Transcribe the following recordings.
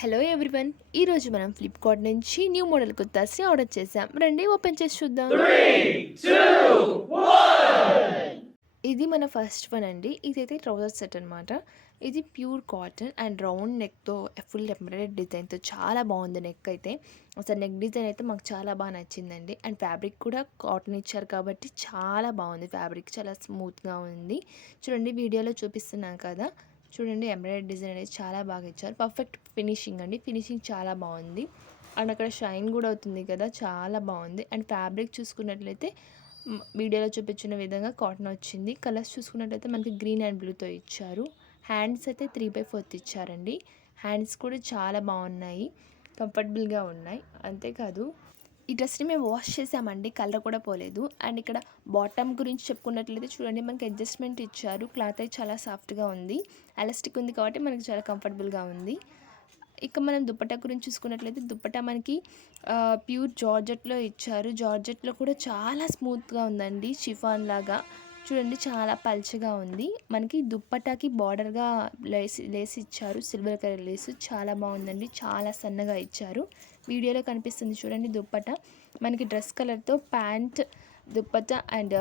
Hello everyone. ఈరోజు మనం Flipkart నుంచి న్యూ మోడల్ కుర్తాస్ని ఆర్డర్ చేసాం. రండి ఓపెన్ చేసి చూద్దాం. 3, 2, 1. ఇది మన ఫస్ట్ వన్ అండి. ఇదైతే ట్రౌజర్ సెట్ అనమాట. ఇది ప్యూర్ కాటన్ అండ్ రౌండ్ నెక్తో ఫుల్ ఎంబ్రాయిడరీ డిజైన్తో చాలా బాగుంది. నెక్ అయితే అసలు నెక్ డిజైన్ అయితే మాకు చాలా బాగా నచ్చిందండి. అండ్ ఫ్యాబ్రిక్ కూడా కాటన్ ఇచ్చారు కాబట్టి చాలా బాగుంది. ఫ్యాబ్రిక్ చాలా స్మూత్గా ఉంది. చూడండి వీడియోలో చూపిస్తున్నాం కదా, చూడండి ఎంబ్రాయిడరీ డిజైన్ అనేది చాలా బాగా ఇచ్చారు. పర్ఫెక్ట్ ఫినిషింగ్ అండి. ఫినిషింగ్ చాలా బాగుంది. అండ్ అక్కడ షైన్ కూడా అవుతుంది కదా, చాలా బాగుంది. అండ్ ఫ్యాబ్రిక్ చూసుకున్నట్లయితే వీడియోలో చూపించిన విధంగా కాటన్ వచ్చింది. కలర్స్ చూసుకున్నట్లయితే మనకి గ్రీన్ అండ్ బ్లూతో ఇచ్చారు. హ్యాండ్స్ అయితే 3/4 ఇచ్చారండి. హ్యాండ్స్ కూడా చాలా బాగున్నాయి, కంఫర్టబుల్గా ఉన్నాయి. అంతేకాదు ఈ డ్రెస్ని మేము వాష్ చేసామండి, కలర్ కూడా పోలేదు. అండ్ ఇక్కడ బాటమ్ గురించి చెప్పుకున్నట్లయితే చూడండి, మనకి అడ్జస్ట్మెంట్ ఇచ్చారు. క్లాత్ అయితే చాలా సాఫ్ట్గా ఉంది, ఎలాస్టిక్ ఉంది కాబట్టి మనకి చాలా కంఫర్టబుల్గా ఉంది. ఇక మనం దుపట్టా గురించి చూసుకున్నట్లయితే దుపట్టా మనకి ప్యూర్ జార్జెట్లో ఇచ్చారు. జార్జెట్లో కూడా చాలా స్మూత్గా ఉందండి, షిఫాన్ లాగా. చూడండి చాలా పల్చగా ఉంది. మనకి దుప్పటాకి బార్డర్గా లేస్ ఇచ్చారు, సిల్వర్ కలర్ లేస్ చాలా బాగుందండి. చాలా సన్నగా ఇచ్చారు. వీడియోలో కనిపిస్తుంది చూడండి దుప్పట. మనకి డ్రెస్ కలర్తో pant, dupatta and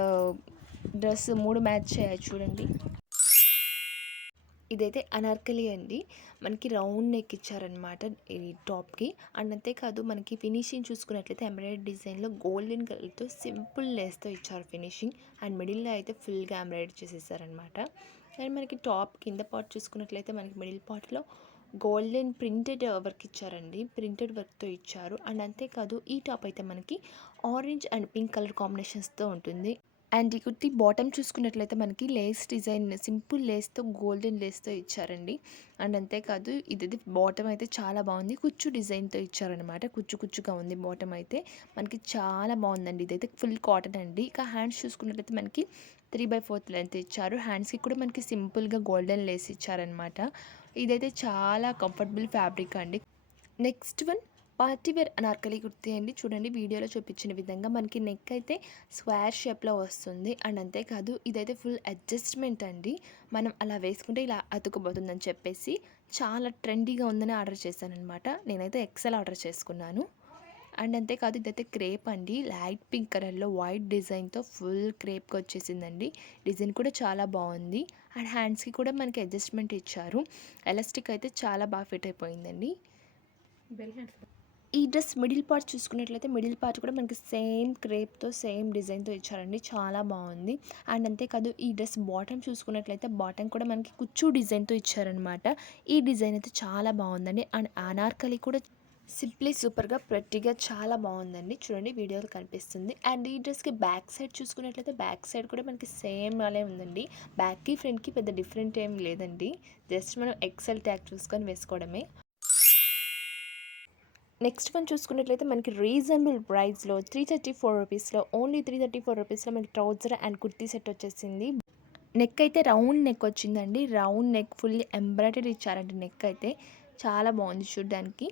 dress 3 match చేయాలి చూడండి. ఇదైతే అనార్కలి అండి. మనకి రౌండ్ నెక్ ఇచ్చారనమాట ఈ టాప్కి. అండ్ అంతేకాదు మనకి ఫినిషింగ్ చూసుకున్నట్లయితే ఎంబ్రాయిడరీ డిజైన్లో గోల్డెన్ కలర్తో సింపుల్ లేస్తో ఇచ్చారు ఫినిషింగ్. అండ్ మిడిల్లో అయితే ఫుల్గా ఎంబ్రాయిడరీ చేసేసారనమాట. అండ్ మనకి టాప్ కింద పార్ట్ చూసుకున్నట్లయితే మనకి మిడిల్ పార్ట్లో గోల్డెన్ ప్రింటెడ్ వర్క్ ఇచ్చారండి, ప్రింటెడ్ వర్క్తో ఇచ్చారు. అండ్ అంతేకాదు ఈ టాప్ అయితే మనకి ఆరెంజ్ అండ్ పింక్ కలర్ కాంబినేషన్స్తో ఉంటుంది. అండ్ ఈ కుర్తి బాటమ్ చూసుకున్నట్లయితే మనకి లేస్ డిజైన్, సింపుల్ లేస్తో గోల్డెన్ లేస్తో ఇచ్చారండి. అండ్ అంతేకాదు ఇది బాటమ్ అయితే చాలా బాగుంది, కుచ్చు డిజైన్తో ఇచ్చారనమాట. కుచ్చు కుచ్చుగా ఉంది బాటమ్ అయితే, మనకి చాలా బాగుందండి. ఇదైతే ఫుల్ కాటన్ అండి. ఇక హ్యాండ్స్ చూసుకున్నట్లయితే మనకి 3/4 లెంత్ ఇచ్చారు. హ్యాండ్స్కి కూడా మనకి సింపుల్గా గోల్డెన్ లేస్ ఇచ్చారనమాట. ఇదైతే చాలా కంఫర్టబుల్ ఫ్యాబ్రిక్ అండి. Next one party wear Anarkali kurti అండి. చూడండి వీడియోలో చూపించిన విధంగా మనకి నెక్ అయితే స్క్వేర్ షేప్లో వస్తుంది. అండ్ అంతేకాదు ఇదైతే ఫుల్ అడ్జస్ట్మెంట్ అండి. మనం అలా వేసుకుంటే ఇలా అతుకుపోతుందని చెప్పేసి చాలా ట్రెండీగా ఉందని ఆర్డర్ చేశానమాట. నేనైతే ఎక్సెల్ ఆర్డర్ చేసుకున్నాను. అండ్ అంతేకాదు ఇదైతే క్రేప్ అండి, లైట్ పింక్ కలర్లో వైట్ డిజైన్తో ఫుల్ క్రేప్గా వచ్చేసిందండి. డిజైన్ కూడా చాలా బాగుంది. అండ్ హ్యాండ్స్కి కూడా మనకి అడ్జస్ట్మెంట్ ఇచ్చారు. ఎలాస్టిక్ అయితే చాలా బాగా ఫిట్ అయిపోయిందండి. ఈ డ్రెస్ మిడిల్ పార్ట్ చూసుకున్నట్లయితే మిడిల్ పార్ట్ కూడా మనకి సేమ్ క్రేప్తో సేమ్ డిజైన్తో ఇచ్చారండి, చాలా బాగుంది. అండ్ అంతేకాదు ఈ డ్రెస్ బాటమ్ చూసుకున్నట్లయితే బాటమ్ కూడా మనకి కుచ్చు డిజైన్తో ఇచ్చారనమాట. ఈ డిజైన్ అయితే చాలా బాగుందండి. అండ్ అనార్కలి కూడా సింప్లీ సూపర్గా ప్రెట్టీగా చాలా బాగుందండి. చూడండి వీడియోలో కనిపిస్తుంది. అండ్ ఈ డ్రెస్కి బ్యాక్ సైడ్ చూసుకున్నట్లయితే బ్యాక్ సైడ్ కూడా మనకి సేమ్ అలానే ఉందండి. బ్యాక్కి ఫ్రంట్కి పెద్ద డిఫరెంట్ ఏం లేదండి, జస్ట్ మనం ఎక్సెల్ ట్యాగ్ చూసుకొని వేసుకోవడమే. నెక్స్ట్ వన్ చూసుకున్నట్లయితే మనకి రీజనబుల్ ప్రైస్లో 334 రూపీస్లో, ఓన్లీ 334 రూపీస్లో మనకి ట్రౌజర్ అండ్ కుర్తీ సెట్ వచ్చేసింది. నెక్ అయితే రౌండ్ నెక్ వచ్చిందండి. రౌండ్ నెక్ ఫుల్ ఎంబ్రాయిడరీ ఇచ్చారండి. నెక్ అయితే చాలా బాగుంది చూడడానికి.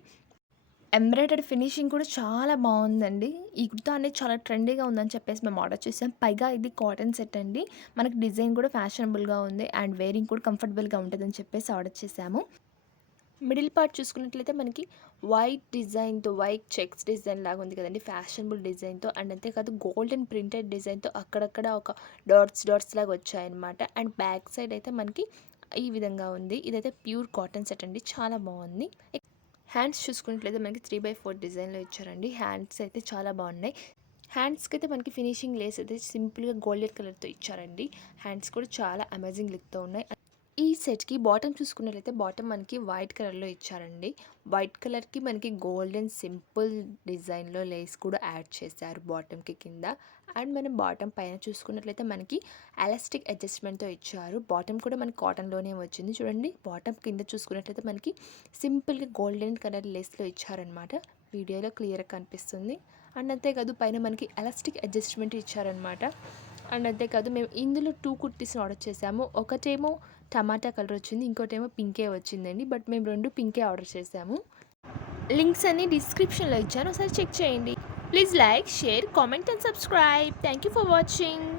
ఎంబ్రాయిడరీ ఫినిషింగ్ కూడా చాలా బాగుందండి. ఈ కుర్తా అనేది చాలా ట్రెండీగా ఉందని చెప్పేసి మేము ఆర్డర్ చేసాం. పైగా ఇది కాటన్ సెట్ అండి. మనకి డిజైన్ కూడా ఫ్యాషనబుల్గా ఉంది అండ్ వేరింగ్ కూడా కంఫర్టబుల్గా ఉంటుందని చెప్పేసి ఆర్డర్ చేసాము. మిడిల్ పార్ట్ చూసుకున్నట్లయితే మనకి వైట్ డిజైన్తో, వైట్ చెక్స్ డిజైన్ లాగా ఉంది కదండి, ఫ్యాషనబుల్ డిజైన్తో. అండ్ అంతేకాదు గోల్డెన్ ప్రింటెడ్ డిజైన్తో అక్కడక్కడ ఒక డాట్స్ లాగా వచ్చాయన్నమాట. అండ్ బ్యాక్ సైడ్ అయితే మనకి ఈ విధంగా ఉంది. ఇదైతే ప్యూర్ కాటన్ సెట్ అండి, చాలా బాగుంది. హ్యాండ్స్ చూసుకున్నట్లయితే మనకి 3/4 డిజైన్లో ఇచ్చారండి. హ్యాండ్స్ అయితే చాలా బాగున్నాయి. హ్యాండ్స్కి అయితే మనకి ఫినిషింగ్ లేస్ అయితే సింపుల్గా గోల్డెన్ కలర్తో ఇచ్చారండి. హ్యాండ్స్ కూడా చాలా అమేజింగ్ లుక్తో ఉన్నాయి. ఈ సెట్కి బాటమ్ చూసుకున్నట్లయితే బాటమ్ మనకి వైట్ కలర్లో ఇచ్చారండి. వైట్ కలర్కి మనకి గోల్డెన్ సింపుల్ డిజైన్లో లేస్ కూడా యాడ్ చేశారు బాటమ్కి కింద. అండ్ మనం బాటమ్ పైన చూసుకున్నట్లయితే మనకి ఎలాస్టిక్ అడ్జస్ట్మెంట్తో ఇచ్చారు. బాటమ్ కూడా మనకి కాటన్లోనే వచ్చింది. చూడండి బాటమ్ కింద చూసుకున్నట్లయితే మనకి సింపుల్గా గోల్డెన్ కలర్ లేస్లో ఇచ్చారనమాట. వీడియోలో క్లియర్గా కనిపిస్తుంది. అండ్ అంతేకాదు పైన మనకి ఎలాస్టిక్ అడ్జస్ట్మెంట్ ఇచ్చారనమాట. అండ్ అంతేకాదు మేము ఇందులో 2 కుర్తీస్ని ఆర్డర్ చేసాము. ఒకటేమో టమాటా కలర్ వచ్చింది, ఇంకోటేమో పింకే వచ్చిందండి. బట్ మేము 2 పింకే ఆర్డర్ చేసాము. లింక్స్ అన్ని డిస్క్రిప్షన్లో ఇచ్చాను, ఒకసారి చెక్ చేయండి. Please like, share, comment and subscribe. Thank you for watching.